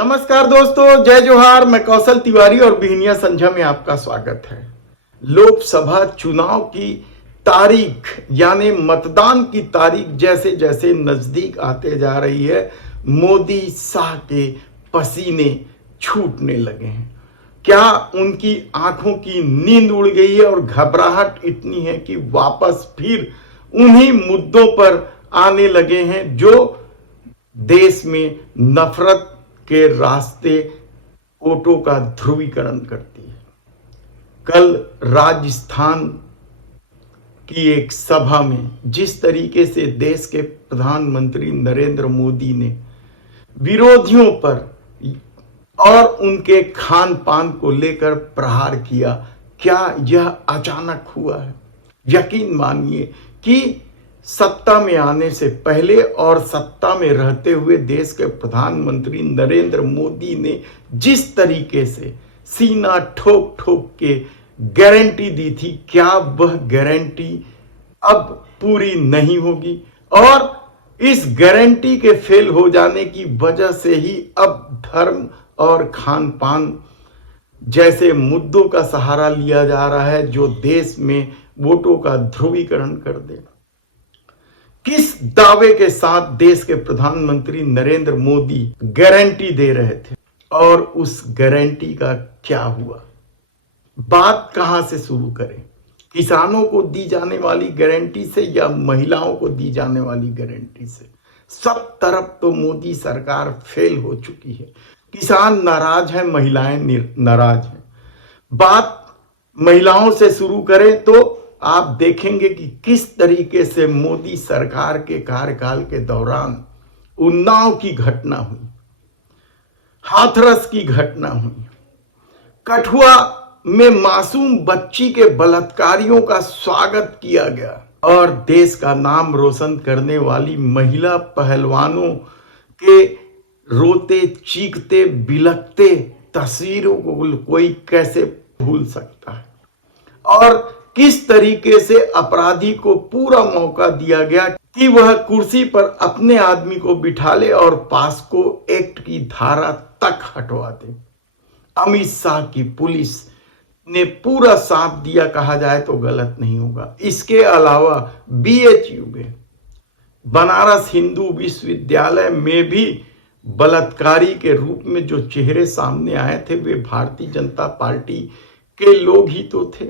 नमस्कार दोस्तों, जय जोहार। मैं कौशल तिवारी और बिहनिया संझा में आपका स्वागत है। लोकसभा चुनाव की तारीख यानी मतदान की तारीख जैसे जैसे नजदीक आते जा रही है, मोदी शाह के पसीने छूटने लगे हैं। क्या उनकी आंखों की नींद उड़ गई है और घबराहट इतनी है कि वापस फिर उन्हीं मुद्दों पर आने लगे हैं जो देश में नफरत के रास्ते वोटों का ध्रुवीकरण करती है। कल राजस्थान की एक सभा में जिस तरीके से देश के प्रधानमंत्री नरेंद्र मोदी ने विरोधियों पर और उनके खान पान को लेकर प्रहार किया, क्या यह अचानक हुआ है? यकीन मानिए कि सत्ता में आने से पहले और सत्ता में रहते हुए देश के प्रधानमंत्री नरेंद्र मोदी ने जिस तरीके से सीना ठोक ठोक के गारंटी दी थी, क्या वह गारंटी अब पूरी नहीं होगी? और इस गारंटी के फेल हो जाने की वजह से ही अब धर्म और खान पान जैसे मुद्दों का सहारा लिया जा रहा है जो देश में वोटों का ध्रुवीकरण कर दे। किस दावे के साथ देश के प्रधानमंत्री नरेंद्र मोदी गारंटी दे रहे थे और उस गारंटी का क्या हुआ? बात कहां से शुरू करें? किसानों को दी जाने वाली गारंटी से या महिलाओं को दी जाने वाली गारंटी से? सब तरफ तो मोदी सरकार फेल हो चुकी है। किसान नाराज है, महिलाएं नाराज हैं। बात महिलाओं से शुरू करें तो आप देखेंगे कि किस तरीके से मोदी सरकार के कार्यकाल के दौरान उन्नाव की घटना हुई, हाथरस की घटना हुई, कठुआ में मासूम बच्ची के बलात्कारियों का स्वागत किया गया और देश का नाम रोशन करने वाली महिला पहलवानों के रोते चीखते बिलखते तस्वीरों को कोई कैसे भूल सकता है? और किस तरीके से अपराधी को पूरा मौका दिया गया कि वह कुर्सी पर अपने आदमी को बिठा ले और पास्को एक्ट की धारा तक हटवा दे। अमित शाह की पुलिस ने पूरा साथ दिया कहा जाए तो गलत नहीं होगा। इसके अलावा BHU में बनारस हिंदू विश्वविद्यालय में भी बलात्कारी के रूप में जो चेहरे सामने आए थे वे भारतीय जनता पार्टी के लोग ही तो थे।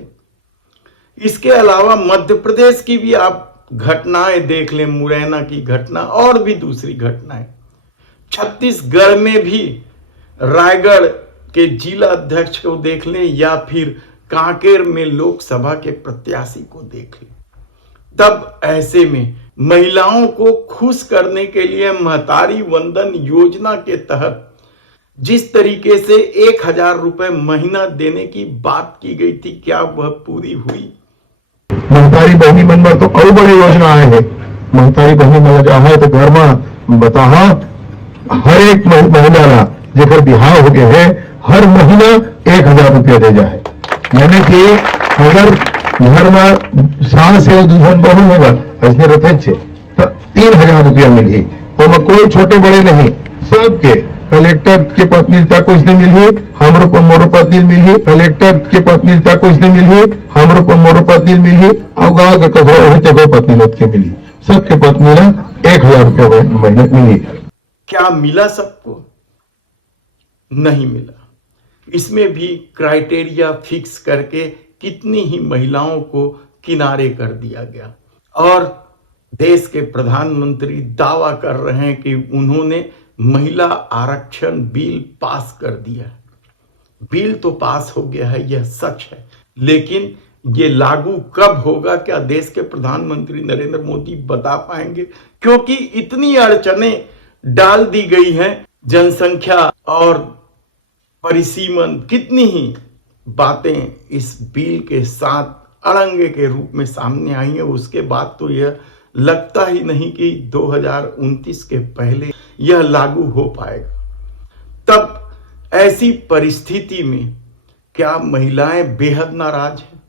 इसके अलावा मध्य प्रदेश की भी आप घटनाएं देख लें, मुरैना की घटना और भी दूसरी घटनाएं। छत्तीसगढ़ में भी रायगढ़ के जिला अध्यक्ष को देख लें या फिर कांकेर में लोकसभा के प्रत्याशी को देख लें। तब ऐसे में महिलाओं को खुश करने के लिए महतारी वंदन योजना के तहत जिस तरीके से 1000 रुपए महीना देने की बात की गई थी, क्या वह पूरी हुई? महतारी बहनी बनवा तो और बड़ी योजना आए है। महतारी बहनी मला जो है तो घर में बता हर एक महिला जेकर बिहार हो गए है हर महीना 1000 रुपया दे जाए। यानी कि अगर घर में सास से दुल्हन बहू होगा ऐसे रखे छे तो 3000 रुपया मिली। और कोई छोटे बड़े नहीं, सबके कलेक्टर के पत्नी तक कुछ नहीं मिली, हमरो को मोरो पत्नी मिली, कलेक्टर के पत्नी तक कुछ नहीं मिली, हमरो को मोरो पत्नी मिली, और गांव के कभी पत्नी लोग के मिली। सबके पत्नी 1000 रुपया महीने मिली। क्या मिला सबको? नहीं मिला। इसमें भी क्राइटेरिया फिक्स करके कितनी ही महिलाओं को किनारे कर दिया गया और देश के प्रधानमंत्री दावा कर रहे हैं कि उन्होंने महिला आरक्षण बिल पास कर दिया है। बिल तो पास हो गया है, यह सच है, लेकिन ये लागू कब होगा क्या देश के प्रधानमंत्री नरेंद्र मोदी बता पाएंगे? क्योंकि इतनी अड़चनें डाल दी गई हैं, जनसंख्या और परिसीमन, कितनी ही बातें इस बिल के साथ अड़ंगे के रूप में सामने आई है। उसके बाद तो यह लगता ही नहीं कि 2029 के पहले यह लागू हो पाएगा। तब ऐसी परिस्थिति में क्या महिलाएं बेहद नाराज हैं?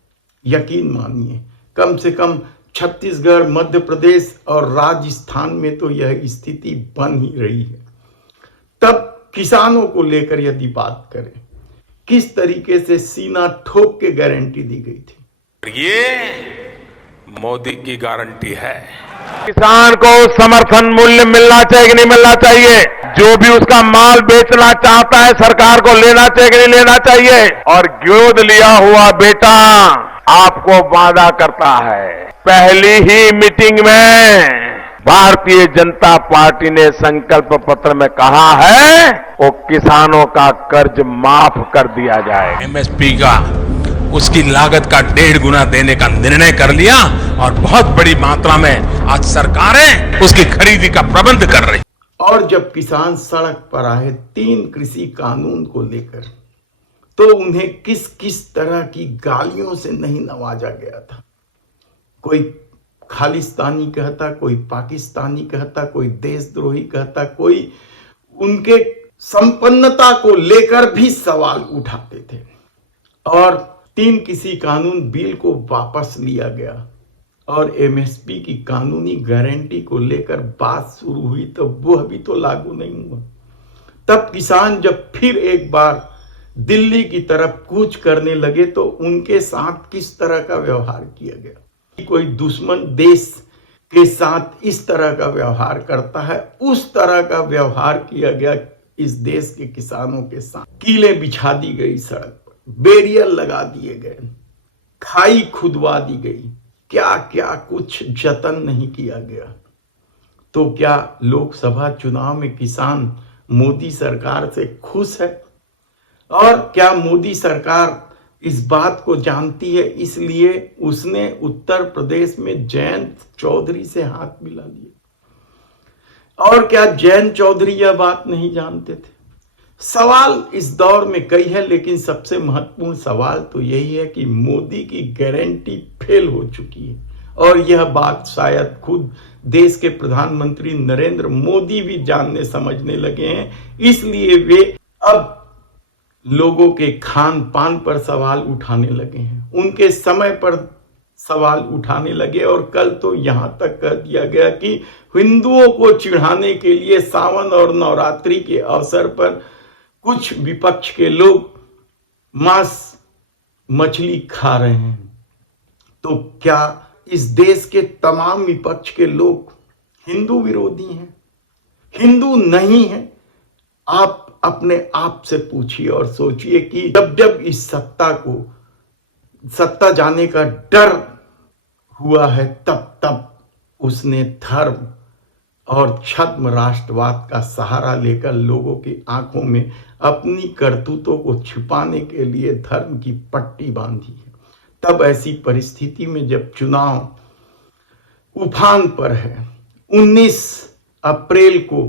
यकीन मानिए कम से कम छत्तीसगढ़, मध्य प्रदेश और राजस्थान में तो यह स्थिति बन ही रही है। तब किसानों को लेकर यदि बात करें, किस तरीके से सीना ठोक के गारंटी दी गई थी। ये मोदी की गारंटी है। किसान को समर्थन मूल्य मिलना चाहिए कि नहीं मिलना चाहिए, जो भी उसका माल बेचना चाहता है सरकार को लेना चाहिए कि नहीं लेना चाहिए। और गोद लिया हुआ बेटा आपको वादा करता है। पहली ही मीटिंग में भारतीय जनता पार्टी ने संकल्प पत्र में कहा है वो किसानों का कर्ज माफ कर दिया जाए। एमएसपी का उसकी लागत का 1.5 गुना देने का निर्णय कर लिया और बहुत बड़ी मात्रा में आज सरकारें उसकी खरीदी का प्रबंध कर रही। और जब किसान सड़क पर आए 3 कृषि कानून को लेकर, तो उन्हें किस किस तरह की गालियों से नहीं नवाजा गया था। कोई खालिस्तानी कहता, कोई पाकिस्तानी कहता, कोई देशद्रोही कहता, कोई उनके संपन्नता को लेकर भी सवाल उठाते थे। और 3 कृषि कानून बिल को वापस लिया गया और एमएसपी की कानूनी गारंटी को लेकर बात शुरू हुई, तो वह भी तो लागू नहीं हुआ। तब किसान जब फिर एक बार दिल्ली की तरफ कूच करने लगे, तो उनके साथ किस तरह का व्यवहार किया गया। कोई दुश्मन देश के साथ इस तरह का व्यवहार करता है, उस तरह का व्यवहार किया गया इस देश के किसानों के साथ। कीलें बिछा दी गई सड़क पर, बैरियर लगा दिए गए, खाई खुदवा दी गई, क्या क्या कुछ जतन नहीं किया गया। तो क्या लोकसभा चुनाव में किसान मोदी सरकार से खुश है? और क्या मोदी सरकार इस बात को जानती है, इसलिए उसने उत्तर प्रदेश में जयंत चौधरी से हाथ मिला लिया? और क्या जयंत चौधरी यह बात नहीं जानते थे? सवाल इस दौर में कई है, लेकिन सबसे महत्वपूर्ण सवाल तो यही है कि मोदी की गारंटी फेल हो चुकी है। और यह बात शायद खुद देश के प्रधानमंत्री नरेंद्र मोदी भी जानने समझने लगे हैं। इसलिए वे अब लोगों के खान पान पर सवाल उठाने लगे हैं, उनके समय पर सवाल उठाने लगे। और कल तो यहां तक कह दिया गया कि हिंदुओं को चिढ़ाने के लिए सावन और नवरात्रि के अवसर पर कुछ विपक्ष के लोग मांस मछली खा रहे हैं। तो क्या इस देश के तमाम विपक्ष के लोग हिंदू विरोधी हैं, हिंदू नहीं हैं? आप अपने आप से पूछिए और सोचिए कि जब जब इस सत्ता जाने का डर हुआ है, तब तब उसने धर्म और छद्म राष्ट्रवाद का सहारा लेकर लोगों की आंखों में अपनी करतूतों को छिपाने के लिए धर्म की पट्टी बांधी है। तब ऐसी परिस्थिति में जब चुनाव उफान पर है, 19 अप्रैल को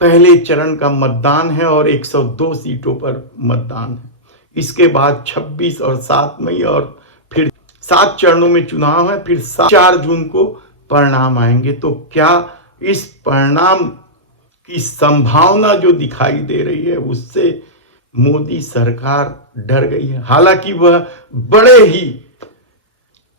पहले चरण का मतदान है और 102 सीटों पर मतदान है। इसके बाद 26 और 7 मई और फिर 7 चरणों में चुनाव है, फिर 4 जून को परिणाम आएंगे। तो क्या इस परिणाम की संभावना जो दिखाई दे रही है, उससे मोदी सरकार डर गई है? हालांकि वह बड़े ही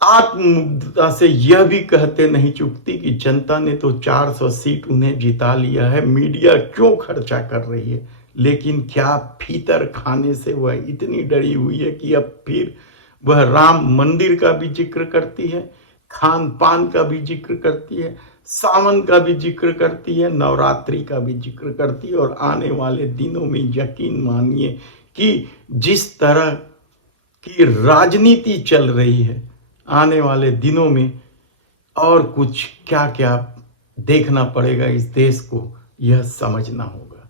आत्ममुग्धता से यह भी कहते नहीं चुकती कि जनता ने तो 400 सीट उन्हें जिता लिया है, मीडिया क्यों खर्चा कर रही है। लेकिन क्या भीतर खाने से वह इतनी डरी हुई है कि अब फिर वह राम मंदिर का भी जिक्र करती है, खान पान का भी जिक्र करती है, सावन का भी जिक्र करती है, नवरात्रि का भी जिक्र करती है। और आने वाले दिनों में यकीन मानिए कि जिस तरह की राजनीति चल रही है, आने वाले दिनों में और कुछ क्या क्या देखना पड़ेगा इस देश को, यह समझना होगा।